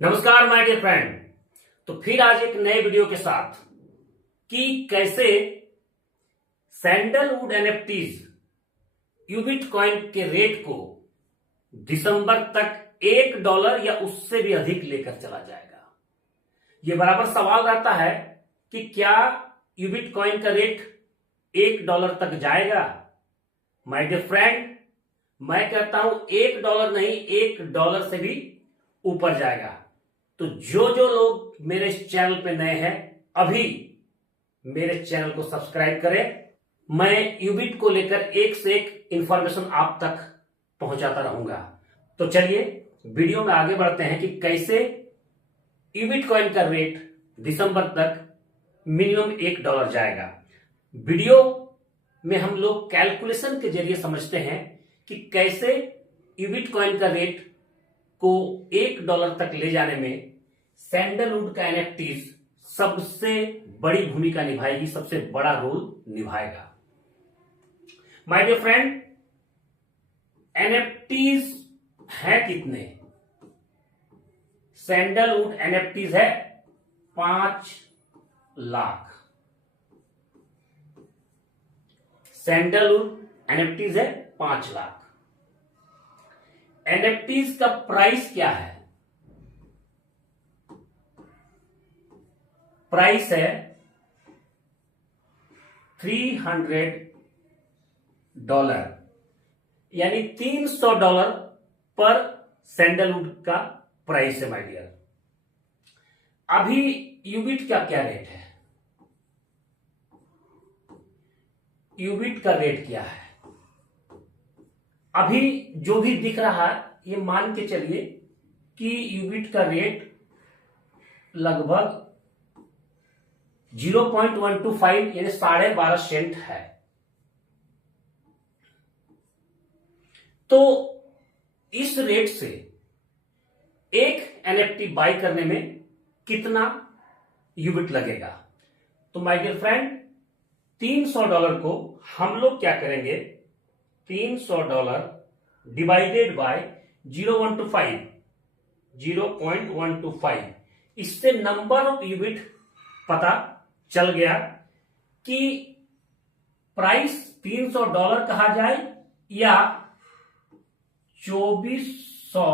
नमस्कार my dear friend. तो फिर आज एक नए वीडियो के साथ कि कैसे सैंडलवुड एनएफटीज यूबिट कॉइन के रेट को दिसंबर तक $1 या उससे भी अधिक लेकर चला जाएगा। यह बराबर सवाल रहता है कि क्या यूबिट कॉइन का रेट $1 तक जाएगा। माय डियर फ्रेंड, मैं कहता हूं $1 नहीं, $1 से भी ऊपर जाएगा। तो जो लोग मेरे इस चैनल पे नए हैं, अभी मेरे चैनल को सब्सक्राइब करें। मैं यूबिट को लेकर एक से एक इंफॉर्मेशन आप तक पहुंचाता रहूंगा। तो चलिए वीडियो में आगे बढ़ते हैं कि कैसे यूबिट कॉइन का रेट दिसंबर तक मिनिमम $1 जाएगा। वीडियो में हम लोग कैलकुलेशन के जरिए समझते हैं कि कैसे यूबिट कॉइन का रेट को $1 तक ले जाने में सैंडलवुड का एनएफटीज सबसे बड़ी भूमिका निभाएगी, सबसे बड़ा रोल निभाएगा। माय डियर फ्रेंड, एनएफटीज है कितने? सैंडलवुड एनएफटीज है 5 लाख। सैंडलवुड एनएफटीज है 5 लाख। एनएफटीज का प्राइस क्या है? प्राइस है $300, यानी $300 पर सैंडलवुड का प्राइस है। माय डियर, अभी यूबिट का क्या रेट है? यूबिट का रेट क्या है? अभी जो भी दिख रहा है, ये मान के चलिए कि यूबिट का रेट लगभग 0.125 यानी 12.5 सेंट है। तो इस रेट से एक एनएफटी बाय करने में कितना यूबिट लगेगा? तो माय डियर फ्रेंड, $300 को हम लोग क्या करेंगे? $300 डिवाइडेड बाय 0.125, इससे नंबर ऑफ यूबिट पता चल गया कि प्राइस $300 कहा जाए या 2400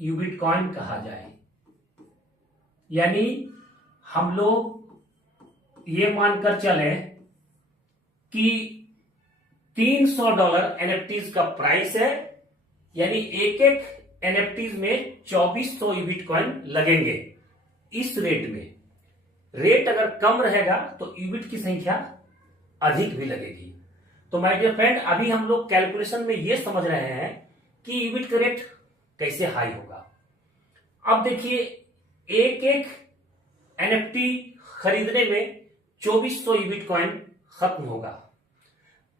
यूबिट कॉइन कहा जाए। यानी हम लोग ये मानकर चले कि $300 एनएफटीज का प्राइस है, यानी एक एक एनएफटीज में 2400 यूबिट कॉइन लगेंगे। इस रेट में रेट अगर कम रहेगा तो यूबिट की संख्या अधिक भी लगेगी। तो माय डियर फ्रेंड, अभी हम लोग कैलकुलेशन में यह समझ रहे हैं कि यूबिट का रेट कैसे हाई होगा। अब देखिए, एक एक एनएफटी खरीदने में 2400 यूबिट कॉइन खत्म होगा।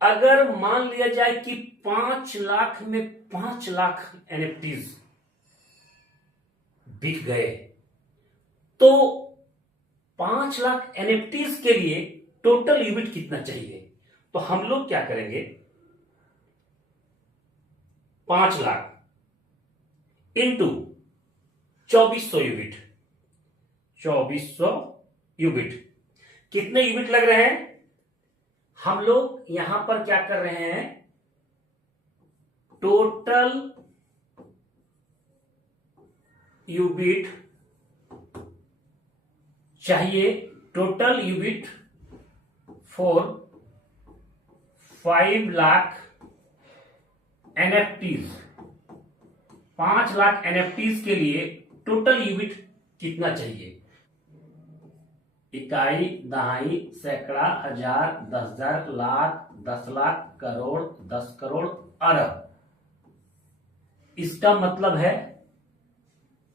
अगर मान लिया जाए कि 5 लाख में 5 लाख एनएफटीज बिक गए, तो 5 लाख एनएफटीज के लिए टोटल यूबिट कितना चाहिए? तो हम लोग क्या करेंगे? 5 लाख इंटू 2400 यूबिट। 2400 यूबिट कितने यूबिट लग रहे हैं? हम लोग यहां पर क्या कर रहे हैं? टोटल यूबिट चाहिए। Total Ubit for 5 lakh NFTs. 5 lakh NFTs के लिए टोटल यूबिट कितना चाहिए? इकाई, दहाई, सैकड़ा, हजार, 10,000, लाख, 10 लाख, करोड़, 10 करोड़, अरब। इसका मतलब है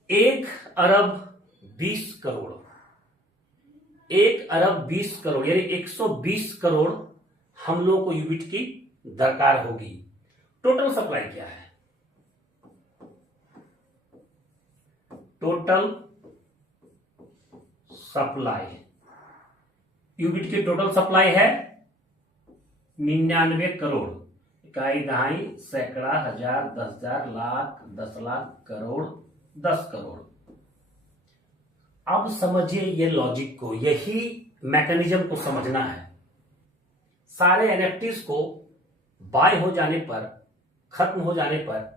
1 अरब 20 करोड़। 1 अरब 20 करोड़ यानी 120 करोड़ हम लोग को यूबिट की दरकार होगी। टोटल सप्लाई क्या है? टोटल सप्लाई, यूबिट की टोटल सप्लाई है 99 करोड़। इकाई, दहाई, सैकड़ा, हजार, 10,000, लाख, 10 लाख, करोड़, 10 करोड़। अब समझिए ये लॉजिक को, यही मैकेनिज्म को समझना है। सारे एनएफटीज को बाय हो जाने पर, खत्म हो जाने पर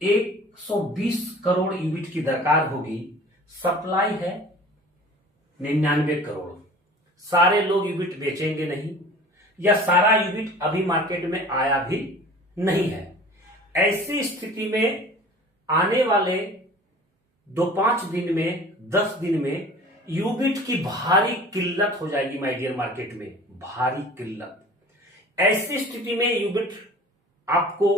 120 करोड़ यूनिट की दरकार होगी। सप्लाई है 99 करोड़। सारे लोग यूनिट बेचेंगे नहीं, या सारा यूनिट अभी मार्केट में आया भी नहीं है। ऐसी स्थिति में आने वाले 2-5 दिन में, 10 दिन में यूनिट की भारी किल्लत हो जाएगी माय डियर, मार्केट में भारी किल्लत। ऐसी स्थिति में यूनिट आपको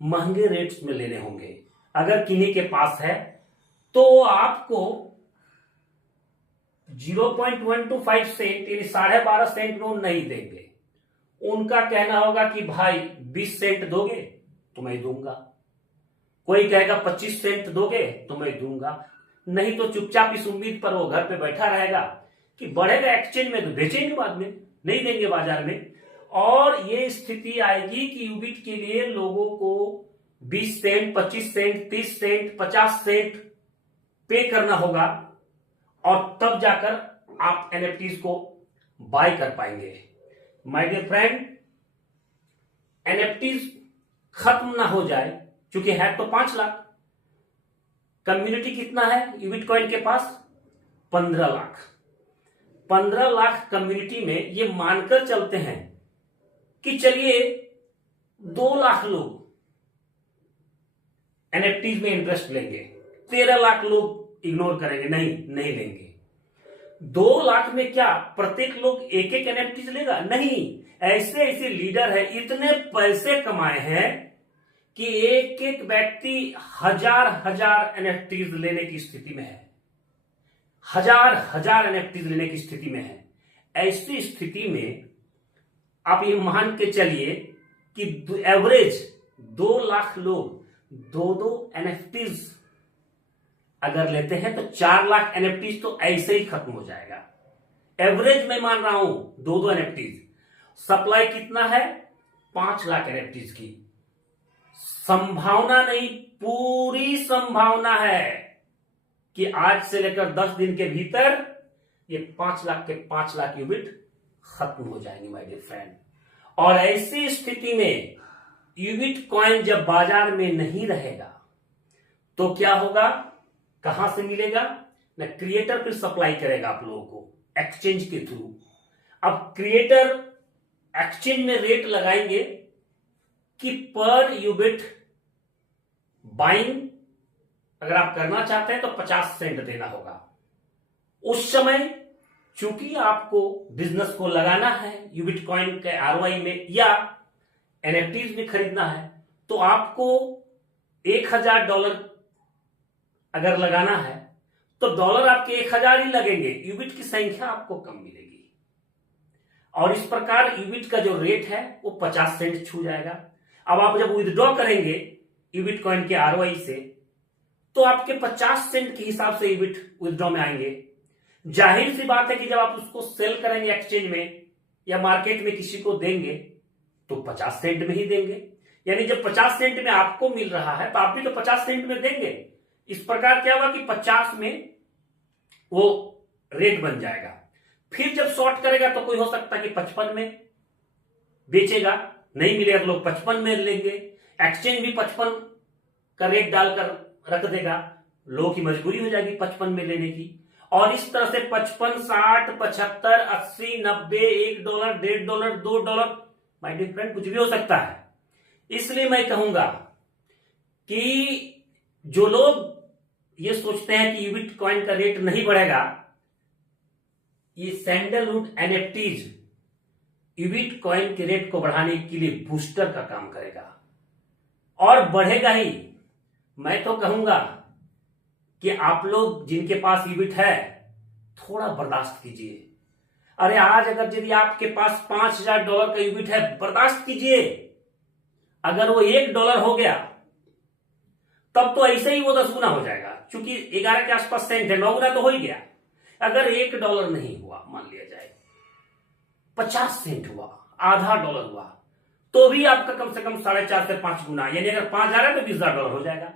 महंगे रेट्स में लेने होंगे। अगर किन्हीं के पास है तो आपको 0.125 सेंट यानी 12.5 सेंट में नहीं देंगे। उनका कहना होगा कि भाई 20 सेंट दोगे तो मैं दूंगा, कोई कहेगा 25 सेंट दोगे तो मैं दूंगा, नहीं तो चुपचाप इस उम्मीद पर वो घर पे बैठा रहेगा कि बढ़ेगा एक्सचेंज में तो बेचेंगे, बाद में नहीं देंगे बाजार में। और ये स्थिति आएगी कि यूनिट के लिए लोगों को 20 सेंट, 25 सेंट, 30 सेंट, 50 सेंट पे करना होगा, और तब जाकर आप एनएफटीज को बाय कर पाएंगे। माय डियर फ्रेंड, एनएफटीज खत्म ना हो जाए, क्योंकि है तो 5 लाख, कम्युनिटी कितना है यूनिट कॉइन के पास? 15 लाख। 15 लाख कम्युनिटी में ये मानकर चलते हैं कि चलिए 2 लाख लोग एनएफटीज में इंटरेस्ट लेंगे, 13 लाख लोग इग्नोर करेंगे, नहीं लेंगे। 2 लाख में क्या प्रत्येक लोग एक एक एनएफटीज लेगा? नहीं, ऐसे ऐसे लीडर है, इतने पैसे कमाए हैं कि एक एक व्यक्ति हजार एनएफटीज लेने की स्थिति में है, हजार एनएफटीज लेने की स्थिति में है। ऐसी स्थिति में आप ये मान के चलिए कि एवरेज 2 लाख लोग 2 एनएफटीज अगर लेते हैं तो 4 लाख एनएफटीज तो ऐसे ही खत्म हो जाएगा। एवरेज मैं मान रहा हूं 2 एनएफटीज। सप्लाई कितना है? 5 लाख एनएफटीज की। संभावना नहीं, पूरी संभावना है कि आज से लेकर 10 दिन के भीतर ये 5 लाख के 5 लाख यूनिट खत्म हो जाएंगे माय डियर फ्रेंड। और ऐसी स्थिति में यूनिट कॉइन जब बाजार में नहीं रहेगा तो क्या होगा? कहां से मिलेगा? ना क्रिएटर फिर सप्लाई करेगा आप लोगों को एक्सचेंज के थ्रू। अब क्रिएटर एक्सचेंज में रेट लगाएंगे कि पर यूनिट बाइंग अगर आप करना चाहते हैं तो 50 सेंट देना होगा। उस समय चूंकि आपको बिजनेस को लगाना है यूनिट कॉइन के आरओआई में या एनएफटीज में खरीदना है, तो आपको $1000 अगर लगाना है तो डॉलर आपके 1000 ही लगेंगे, यूनिट की संख्या आपको कम मिलेगी। और इस प्रकार यूनिट का जो रेट है वो 50 सेंट छू जाएगा। अब आप जब विथड्रॉ करेंगे यूनिट कॉइन के आरओआई से तो आपके 50 सेंट के हिसाब से यूनिट विथड्रॉ में आएंगे। जाहिर सी बात है कि जब आप उसको सेल करेंगे एक्सचेंज में या मार्केट में किसी को देंगे तो 50 सेंट में ही देंगे। यानी जब 50 सेंट में आपको मिल रहा है तो आप भी तो 50 सेंट में देंगे। इस प्रकार क्या होगा कि 50 में वो रेट बन जाएगा। फिर जब शॉर्ट करेगा तो कोई हो सकता है कि 55 में बेचेगा, नहीं मिलेगा तो लोग 55 में लेंगे। एक्सचेंज भी 55 का रेट डालकर रख देगा, लोगों की मजबूरी हो जाएगी 55 में लेने की। और इस तरह से 55, 60, 75, 80, 90, $1, $1.5, $2, माय डियर फ्रेंड कुछ भी हो सकता है। इसलिए मैं कहूंगा कि जो लोग ये सोचते हैं कि यूनिट कॉइन का रेट नहीं बढ़ेगा, ये सैंडलवुड एनएफटीज यूनिट कॉइन के रेट को बढ़ाने के लिए बूस्टर का काम करेगा और बढ़ेगा ही। मैं तो कहूंगा कि आप लोग जिनके पास यूनिट है थोड़ा बर्दाश्त कीजिए। अरे आज अगर यदि आपके पास $5000 का यूनिट है, बर्दाश्त कीजिए। अगर वो $1 हो गया तब तो ऐसे ही वो 10 गुना हो जाएगा, क्योंकि 11 के आसपास सेंट है, 9 गुना तो हो ही गया। अगर $1 नहीं हुआ, मान लिया जाए 50 सेंट हुआ, आधा डॉलर हुआ, तो भी आपका कम से कम 4.5 से 5 गुना, यानी अगर 5000 है तो $20,000 हो जाएगा।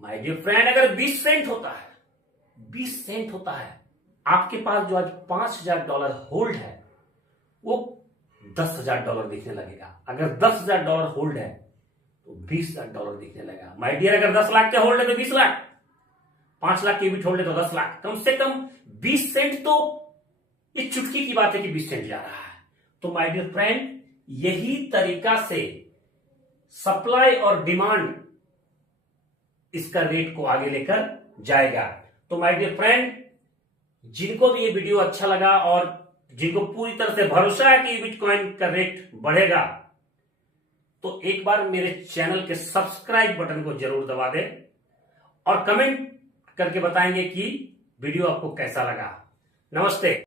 माय डियर फ्रेंड, अगर 20 सेंट होता है 20 सेंट होता है। आपके पास जो आज $5,000 होल्ड है वो $10,000 दिखने लगेगा। अगर $10,000 होल्ड है तो $20,000 दिखने लगेगा। माय डियर, अगर 10 लाख के होल्ड है तो 20 लाख, 5 लाख के यूबिट होल्ड है तो 10 लाख, कम से कम 20 सेंट तो ये चुटकी की बात है कि 20 सेंट जा रहा है। तो माय डियर फ्रेंड, यही तरीका से सप्लाई और डिमांड इसका रेट को आगे लेकर जाएगा। तो माय डियर फ्रेंड, जिनको भी ये वीडियो अच्छा लगा और जिनको पूरी तरह से भरोसा है कि बिटकॉइन का रेट बढ़ेगा, तो एक बार मेरे चैनल के सब्सक्राइब बटन को जरूर दबा दें और कमेंट करके बताएंगे कि वीडियो आपको कैसा लगा। नमस्ते।